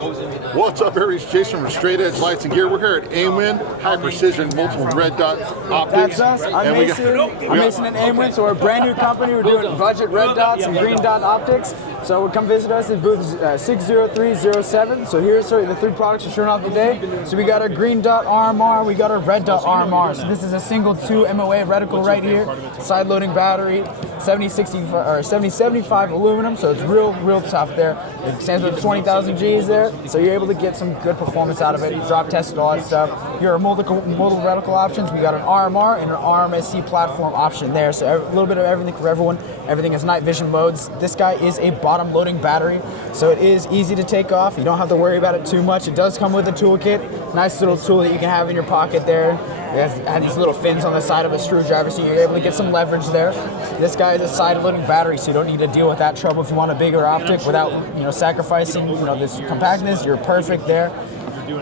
What's up, everybody? It's Jason from Straight Edge Lights and Gear. We're here at Aimwin, high precision, multiple red dot optics. That's us. I'm Mason and Aimwin. So we're a brand new company. We're doing budget red dots and green dot optics. So come visit us at booth 60307. So here's the three products we're showing off today. So we got our green dot RMR, we got our red dot RMR. So this is a single 2 MOA reticle right here, side loading battery, 7075 aluminum. So it's real tough there. It stands with 20,000 Gs there. So you're able to get some good performance out of it. Drop tested, all that stuff. Here are multiple reticle options. We got an RMR and an RMSC platform option there. So a little bit of everything for everyone. Everything is night vision modes. This guy is a bottom loading battery, so it is easy to take off. You don't have to worry about it too much. It does come with a toolkit. Nice little tool that you can have in your pocket there. It has these little fins on the side of a screwdriver, so you're able to get some leverage there. This guy is a side loading battery, so you don't need to deal with that trouble if you want a bigger optic without sacrificing this compactness. You're perfect there.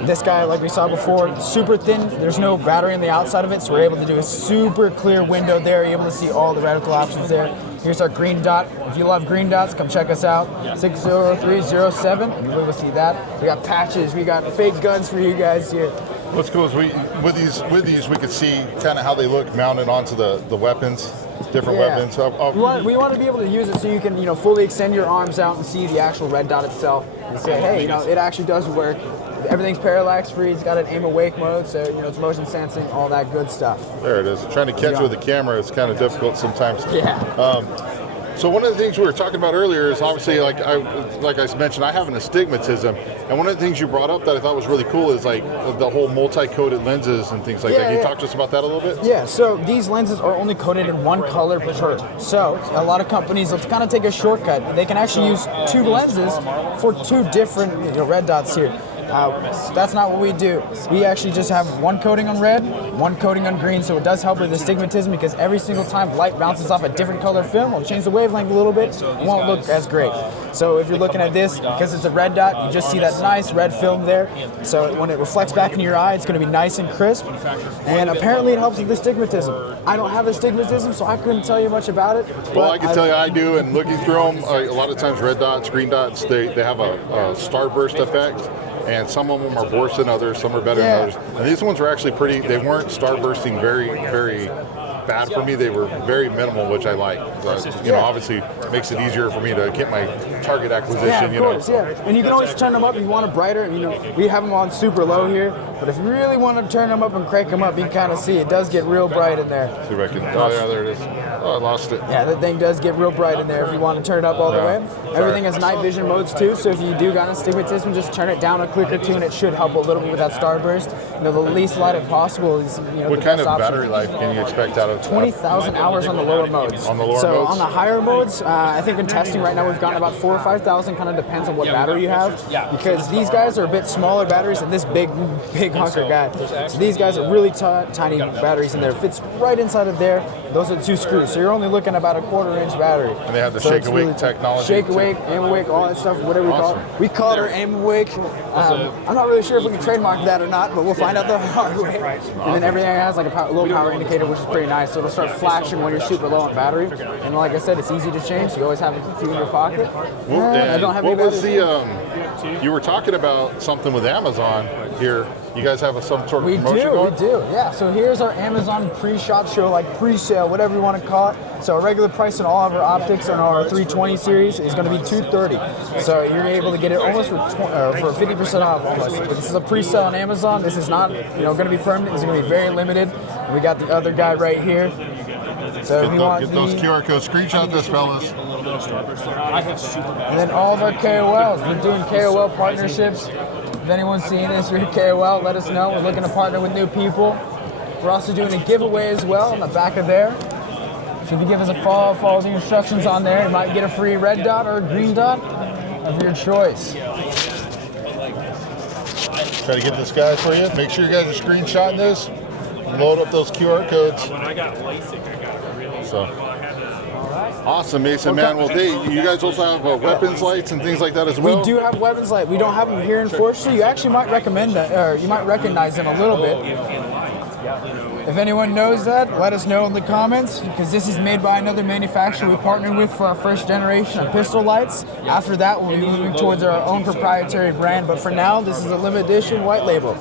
This guy, like we saw before, super thin. There's no battery on the outside of it, so we're able to do a super clear window there. You're able to see all the reticle options there. Here's our green dot. If you love green dots, come check us out. 60307. You'll be able to see that. We got patches. We got fake guns for you guys here. What's cool is with these we could see kind of how they look mounted onto the weapons, different weapons. We want to be able to use it so you can fully extend your arms out and see the actual red dot itself and say, hey, it actually does work. Everything's parallax free. It's got an aim awake mode, so it's motion sensing, all that good stuff. There it is. Trying to catch with the camera is kind of difficult sometimes. Yeah. So one of the things we were talking about earlier is obviously, like I mentioned, I have an astigmatism, and one of the things you brought up that I thought was really cool is like the whole multi-coated lenses and things like that. Can you talk to us about that a little bit? Yeah. So these lenses are only coated in one color per. So a lot of companies will kind of take a shortcut. They can actually use two lenses for two different red dots here. That's not what we do. We actually just have one coating on red, one coating on green, so it does help with astigmatism because every single time light bounces off a different color film, it'll change the wavelength a little bit, it won't look as great. So if you're looking at this, because it's a red dot, you just see that nice red film there. So when it reflects back into your eye, it's going to be nice and crisp. And apparently it helps with astigmatism. I don't have astigmatism, so I couldn't tell you much about it. Well, I can tell you I do, and looking through them, a lot of times red dots, green dots, they have a starburst effect. And some of them are worse than others, some are better than others. And these ones were actually they weren't starbursting very bad for me. They were very minimal, which I like. Obviously makes it easier for me to get my target acquisition. Yeah, of course, And you can always turn them up if you want it brighter. We have them on super low here, but if you really want to turn them up and crank them up, you can kind of see it does get real bright in there. See if I can. Oh yeah, there it is. Oh, I lost it. Yeah, that thing does get real bright in there if you want to turn it up all the way. Everything has night vision modes too, so if you do got astigmatism, just turn it down a click or two, and it should help a little bit with that starburst. The least light possible is what kind of battery life can you expect out of 20,000 hours on the lower modes. On the lower modes? So on the higher modes, I think in testing right now we've gotten about 4,000 or 5,000. Kind of depends on what battery you have, because these guys are a bit smaller batteries than this big hunker guy. So these guys are really tiny batteries in there. It fits right inside of there. Those are the two screws. So you're only looking at about a 1/4-inch battery. And they have the shake awake technology. Shake awake, aim awake, all that stuff, whatever we call it. We call it our aim awake. I'm not really sure if we can trademark that or not, but we'll find out the hard way. And then everything has like a low power indicator, which is pretty nice. So it'll start flashing when you're super low on battery. And like I said, it's easy to change. You always have a few in your pocket. I don't have any batteries. You were talking about something with Amazon here. You guys have some sort of promotion going? We do, yeah. So here's our Amazon pre-shot show, like pre-sale, whatever you want to call it. So our regular price on all of our optics on our 320 series is going to be $230. So you're able to get it almost for 50% off almost. But this is a pre-sale on Amazon. This is not going to be permanent. This is going to be very limited. We got the other guy right here. So if you want get those QR codes, screenshot this, fellas. And then all of our KOLs. We're doing KOL partnerships. If anyone's seeing this, you're a KOL, let us know. We're looking to partner with new people. We're also doing a giveaway as well on the back of there. So if you give us a follow the instructions on there, you might get a free red dot or a green dot of your choice. Try to get this guy for you. Make sure you guys are screenshotting this. Load up those QR codes. When I got LASIK, I got it really so. Awesome, Mason, man. Well, you guys also have weapons lights and things like that as well? We do have weapons light. We don't have them here, unfortunately. You actually might recommend that, or you might recognize them a little bit. If anyone knows that, let us know in the comments, because this is made by another manufacturer we partnered with for our first generation of pistol lights. After that, we'll be moving towards our own proprietary brand, but for now, this is a limited edition white label.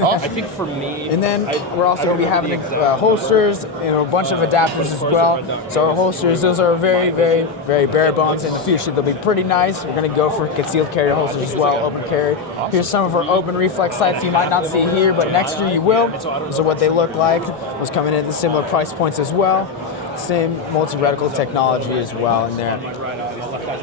I think for me, And then we're also going to be having holsters, a bunch of adapters as well. So our holsters, those are very, very, very bare bones. In the future, they'll be pretty nice. We're going to go for concealed carry holsters as well, open carry. Here's some of our open reflex sights you might not see here, but next year you will. These are what they look like. Those coming in at similar price points as well. Same multi-reticle technology as well in there.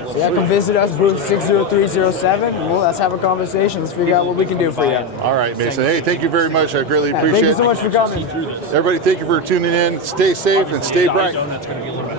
So yeah, come visit us, booth 60307. Well, let's have a conversation. Let's figure out what we can do for you. All right, Mason. Hey, thank you very much. I greatly appreciate it. Thank you so much for coming. Everybody, thank you for tuning in. Stay safe and stay bright. that's going to be a little